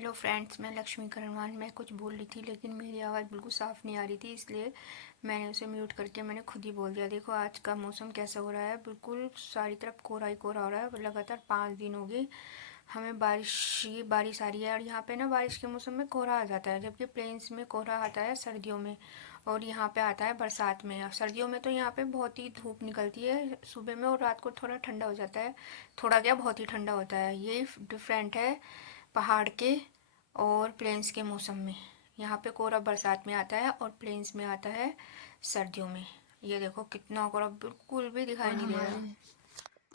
Hello friends, मैं लक्ष्मी करनवाल। मैं कुछ बोल रही थी लेकिन मेरी आवाज़ बिल्कुल साफ़ नहीं आ रही थी, इसलिए मैंने उसे म्यूट करके मैंने खुद ही बोल दिया। देखो आज का मौसम कैसा हो रहा है, बिल्कुल सारी तरफ कोहरा ही कोहरा हो रहा है। लगातार 5 दिन हो गए हमें बारिश आ रही है। और यहाँ पे ना बारिश के मौसम में कोहरा आ जाता है, जबकि प्लेन्स में कोहरा आता है सर्दियों में और यहाँ पे आता है बरसात में। और सर्दियों में तो यहाँ पे बहुत ही धूप निकलती है सुबह में, और रात को थोड़ा ठंडा हो जाता है। थोड़ा क्या, बहुत ही ठंडा होता है। यही डिफरेंट है पहाड़ के और प्लेन्स के मौसम में। यहाँ पे कोहरा बरसात में आता है और प्लेन्स में आता है सर्दियों में। ये देखो कितना कोहरा, बिल्कुल भी दिखाई नहीं दे रहा।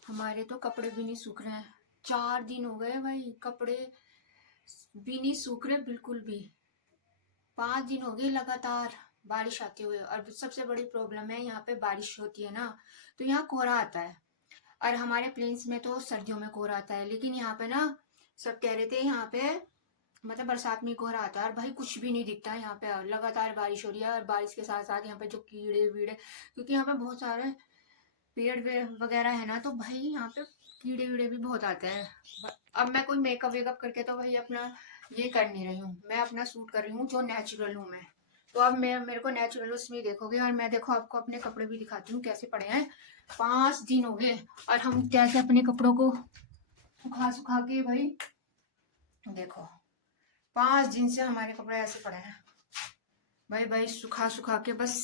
हमारे तो कपड़े भी नहीं सूख रहे हैं। 4 दिन हो गए भाई, कपड़े भी नहीं सूख रहे बिल्कुल भी। 5 दिन हो गए लगातार बारिश आते हुए। और सबसे बड़ी प्रॉब्लम है, यहाँ पे बारिश होती है ना तो यहाँ कोहरा आता है। और हमारे प्लेन्स में तो सर्दियों में कोहरा आता है, लेकिन यहाँ पे ना सब कह रहे थे यहाँ पे मतलब बरसात में कोहरा आता है। और भाई कुछ भी नहीं दिखता है यहाँ पे। लगातार बारिश हो रही है और बारिश के साथ साथ यहाँ पे जो कीड़े वीड़े, क्योंकि यहाँ पे बहुत सारे वगैरह है ना, तो भाई यहाँ पे कीड़े वीड़े भी बहुत आते हैं। अब मैं कोई मेकअप वेकअप करके तो भाई अपना ये कर नहीं रही हूँ, मैं अपना सूट कर रही हूँ जो नेचुरल हूँ मैं। तो अब मैं मेरे को नेचुरल उसमें देखोगे। और मैं देखो आपको अपने कपड़े भी दिखाती हूँ कैसे पड़े हैं। 5 दिन हो गए और हम कैसे अपने कपड़ों को सुखा सुखा के भाई देखो, 5 दिन से हमारे कपड़े ऐसे पड़े हैं भाई। भाई सुखा सुखा के बस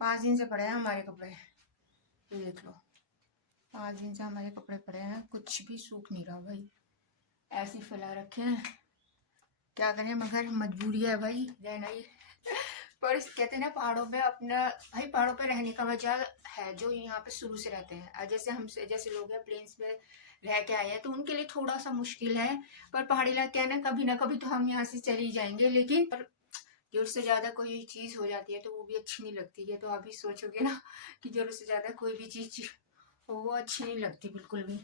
5 दिन से पड़े हैं हमारे कपड़े। ये देख लो, 5 दिन से हमारे कपड़े पड़े हैं, कुछ भी सूख नहीं रहा भाई, ऐसे ही फैला रखे हैं। क्या करें, मगर मजबूरी है भाई, रहना ही। पर कहते हैं ना पहाड़ों पे अपना, भाई पहाड़ों पे रहने का वजह है जो यहाँ पे शुरू से रहते हैं। जैसे हम जैसे लोग हैं प्लेन्स पे रह के आए हैं, तो उनके लिए थोड़ा सा मुश्किल है। पर पहाड़ी इलाके है ना कभी तो हम यहाँ से चले ही जाएंगे। लेकिन पर जरूरत से ज्यादा कोई चीज हो जाती है तो वो भी अच्छी नहीं लगती है। तो आप भी सोचोगे ना कि जरूरत से ज्यादा कोई भी चीज हो वो अच्छी नहीं लगती बिल्कुल भी।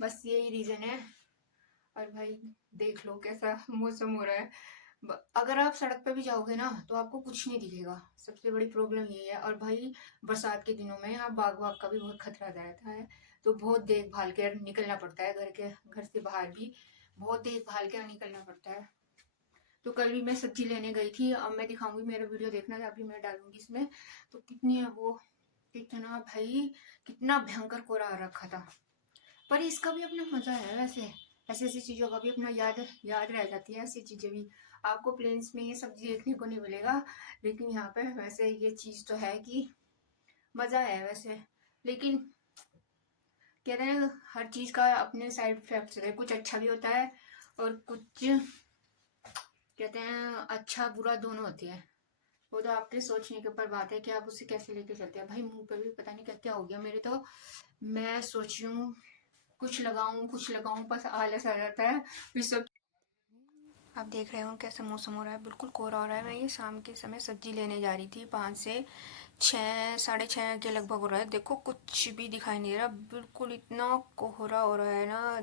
बस यही रीजन है। और भाई देख लो कैसा मौसम हो रहा है। अगर आप सड़क पे भी जाओगे ना तो आपको कुछ नहीं दिखेगा। सबसे बड़ी प्रॉब्लम यही है। और भाई बरसात के दिनों में यहाँ बाग वाग का भी बहुत खतरा रहता है, तो बहुत देखभाल के निकलना पड़ता है। घर से बाहर भी बहुत देखभाल के निकलना पड़ता है। तो कल भी मैं सब्जी लेने गई थी, अब मैं दिखाऊंगी, मेरा वीडियो देखना, अभी मैं डालूंगी इसमें। तो कितनी है वो, कितना भाई, कितना भयंकर कोहरा आ रखा था। पर इसका भी अपना मजा है वैसे, ऐसी ऐसी चीजों का भी अपना याद याद रह जाती है। ऐसी चीजें भी आपको प्लेन्स में ये सब्जी देखने को नहीं मिलेगा, लेकिन यहाँ पे वैसे ये चीज तो है कि मजा है वैसे। लेकिन कहते हैं हर चीज का अपने साइड इफेक्ट्स है, कुछ अच्छा भी होता है और कुछ कहते हैं अच्छा बुरा दोनों होती है। वो तो आपके सोचने के ऊपर बात है कि आप उसे कैसे लेके चलते हैं। भाई मुंह पे भी पता नहीं क्या क्या हो गया मेरे तो। मैं सोच रही हूँ कुछ लगाऊं, बस आलस आ जाता है फिर सब। आप देख रहे हो कैसा मौसम हो रहा है, बिल्कुल कोहरा हो रहा है। मैं ये शाम के समय सब्जी लेने जा रही थी, 5 से 6, 6:30 के लगभग हो रहा है। देखो कुछ भी दिखाई नहीं दे रहा, बिल्कुल इतना कोहरा हो रहा है ना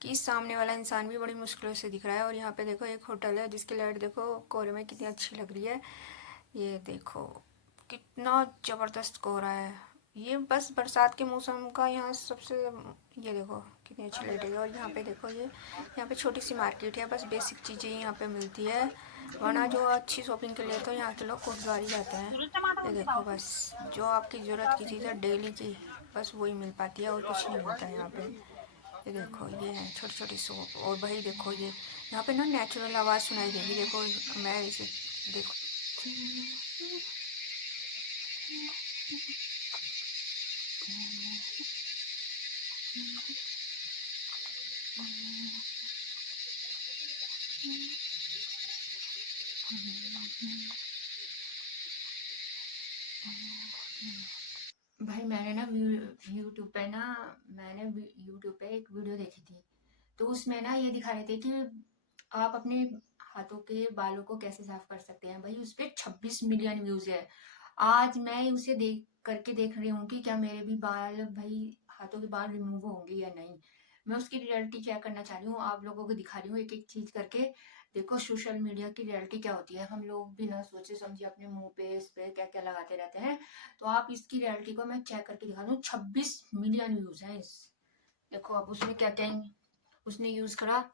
कि सामने वाला इंसान भी बड़ी मुश्किलों से दिख रहा है। और यहाँ पे देखो एक होटल है जिसकी लाइट देखो कोहरे में कितनी अच्छी लग रही है। ये देखो कितना जबरदस्त कोहरा है। ये बस बरसात के मौसम का यहाँ सबसे, ये देखो कितनी अच्छी लाइट है। और यहाँ पे देखो ये यहाँ पे छोटी सी मार्केट है, बस बेसिक चीज़ें यहाँ पे मिलती है। वरना जो अच्छी शॉपिंग के लिए तो यहाँ के लोग गुरुद्वारे जाते हैं। ये देखो बस जो आपकी ज़रूरत की चीज़ है डेली की, बस वही मिल पाती है और कुछ नहीं मिलता है यहाँ पे। ये देखो ये है छोटी छोटी शॉप। और भाई देखो ये यहाँ पे ना नेचुरल आवाज़ सुनाई देगी। देखो मैं इसे देखो, भाई मैंने ना यूट्यूब पे ना मैंने यूट्यूब पे एक वीडियो देखी थी। तो उसमें ना ये दिखा रहे थे कि आप अपने हाथों के बालों को कैसे साफ कर सकते हैं। भाई उस पे 26 मिलियन व्यूज है। आज मैं उसे देख रही हूँ कि क्या मेरे भी बाल, भाई हाथों के बाल रिमूव होंगे या नहीं। मैं उसकी रियलिटी चेक करना चाह रही हूँ, आप लोगों को दिखा रही हूँ एक एक चीज करके। देखो सोशल मीडिया की रियलिटी क्या होती है, हम लोग बिना सोचे समझे अपने मुंह पे इस पे क्या क्या लगाते रहते हैं। तो आप इसकी रियलिटी को मैं चेक करके दिखा दूँ। 26 मिलियन व्यूज हैं इस, देखो अब उसने क्या क्या उसने यूज करा।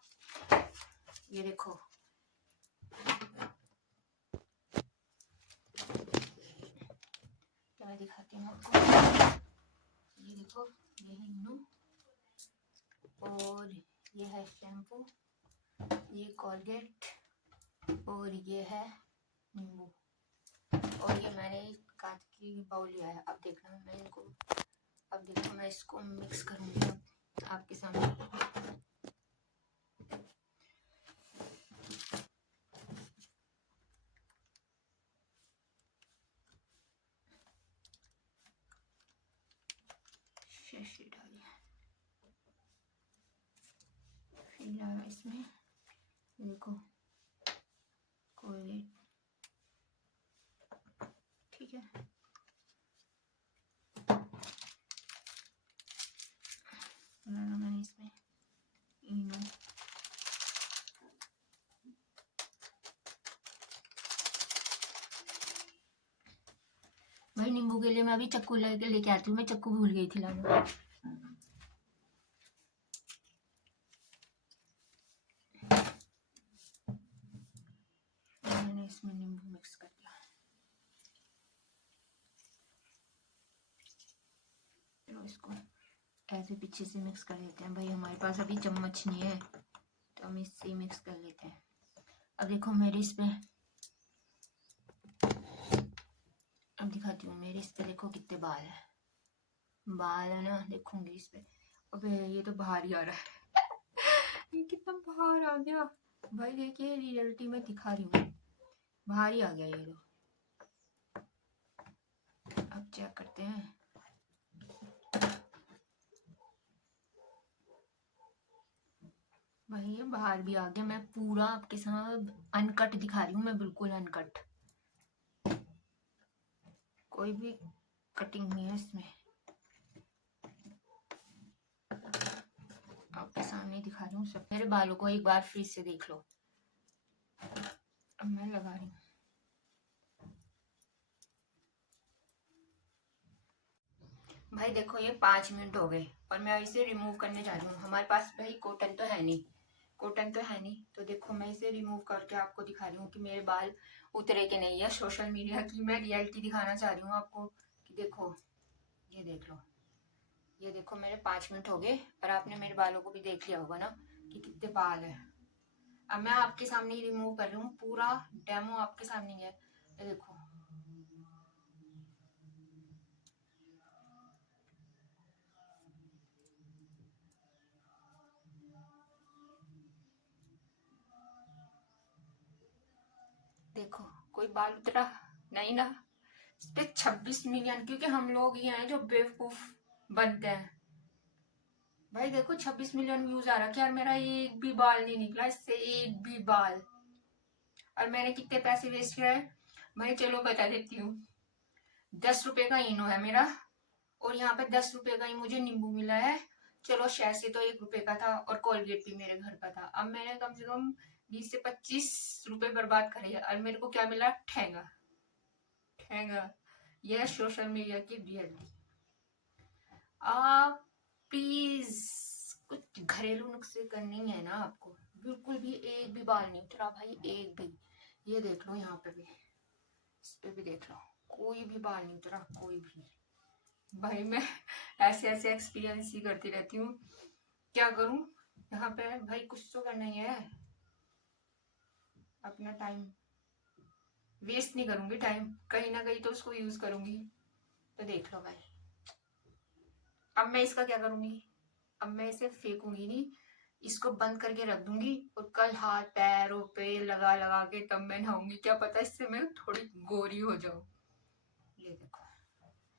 ये देखो, मैं दिखाती हूँ आपको। ये देखो, ये है इनो और ये है शैम्पू, ये कोलगेट और ये है नींबू। और ये मैंने कांच की बाउल लिया है। अब देखना मैं इनको, अब देखो मैं इसको मिक्स करूँगी आपके सामने। फिर इसमें देखो कोलगेट, ठीक है। मैंने इसमें इनो, भाई नींबू के लिए मैं अभी चक्कू लेके आती हूँ, मैं चक्कू भूल गई थी लाना। मैंने इसमें नींबू मिक्स कर दिया। चलो इसको ऐसे पीछे से मिक्स कर लेते हैं। भाई हमारे पास अभी चम्मच नहीं है तो हम इससे ही मिक्स कर लेते हैं। अब देखो मेरे इस पे, अब दिखाती हूँ मेरे इस पे देखो कितने बाल है। बाल है ना, देखूंगी इस पे। अबे ये तो बाहर ही आ रहा है ये कितना बाहर आ गया भाई। देखिए रियलिटी में दिखा रही हूँ, बाहर ही आ गया ये तो। अब चेक करते हैं। भाई ये बाहर भी आ गया। मैं पूरा आपके साथ अनकट दिखा रही हूँ, मैं बिल्कुल अनकट, कोई भी कटिंग नहीं है इसमें। आपके सामने दिखा रही हूँ सब। मेरे बालों को एक बार फिर से देख लो। अब मैं लगा रही हूँ। भाई देखो ये 5 मिनट हो गए और मैं इसे रिमूव करने जा रही हूँ। हमारे पास भाई कॉटन तो है नहीं, कॉटन तो है नहीं, तो देखो मैं इसे रिमूव करके आपको दिखा रही हूँ कि मेरे बाल उतरे के नहीं है। सोशल मीडिया की मैं रियलिटी दिखाना चाह रही हूँ आपको कि देखो, ये देख लो, ये देखो मेरे 5 मिनट हो गए और आपने मेरे बालों को भी देख लिया होगा ना कि कितने बाल है। अब मैं आपके सामने ही रिमूव कर रही हूँ, पूरा डेमो आपके सामने है। ये देखो, देखो कोई बाल उतरा नहीं ना। इस पे 26 मिलियन, क्योंकि हम लोग ही हैं जो बेवकूफ बनते हैं। भाई देखो 26 मिलियन व्यूज आ रहा है यार, मेरा एक भी बाल नहीं निकला इससे, एक भी बाल। और मैंने कितने पैसे वेस्ट किए हैं भाई, चलो बता देती हूँ। 10 रुपए का इनो है मेरा और यहाँ पे 10 रुपए का ही मुझे नींबू मिला है। चलो शैसे तो 1 रुपए का था और कोलगेट भी मेरे घर का था। अब मैंने कम से कम 20 से 25 रुपए बर्बाद करे और मेरे को क्या मिला? ठेंगा, ठेंगा। यह सोशल मीडिया की रियलिटी। आप प्लीज कुछ घरेलू नुस्खे करनी है ना आपको। बिल्कुल भी एक भी बाल नहीं उतरा भाई, एक भी। ये देख लो, यहाँ पे भी, इस पे भी देख लो, कोई भी बाल नहीं उतरा, कोई भी। भाई मैं ऐसे ऐसे एक्सपीरियंस ही करती रहती हूँ, क्या करूँ। यहाँ पे भाई कुछ तो करना ही है। अपना टाइम वेस्ट नहीं करूंगी, टाइम कहीं ना कहीं तो उसको यूज करूंगी। तो देख लो भाई, अब मैं इसका क्या करूंगी? अब मैं इसे फेंकूंगी नहीं, इसको बंद करके रख दूंगी और कल हाथ पैरों पे लगा लगा के तब मैं नहाऊंगी। क्या पता इससे मैं थोड़ी गोरी हो जाऊं। ये देखो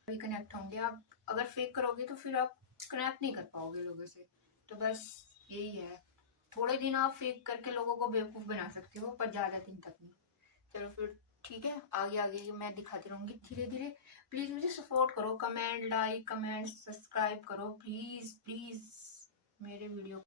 कनेक्ट होंगे। आप अगर फेक करोगे तो फिर आप कनेक्ट नहीं कर पाओगे लोगों से। तो बस यही है, थोड़े दिन आप फेक करके लोगों को बेवकूफ बना सकते हो पर ज्यादा दिन तक नहीं। चलो फिर ठीक है, आगे आगे मैं दिखाती रहूंगी धीरे धीरे। प्लीज मुझे सपोर्ट करो, कमेंट, लाइक, कमेंट, सब्सक्राइब करो प्लीज प्लीज मेरे वीडियो।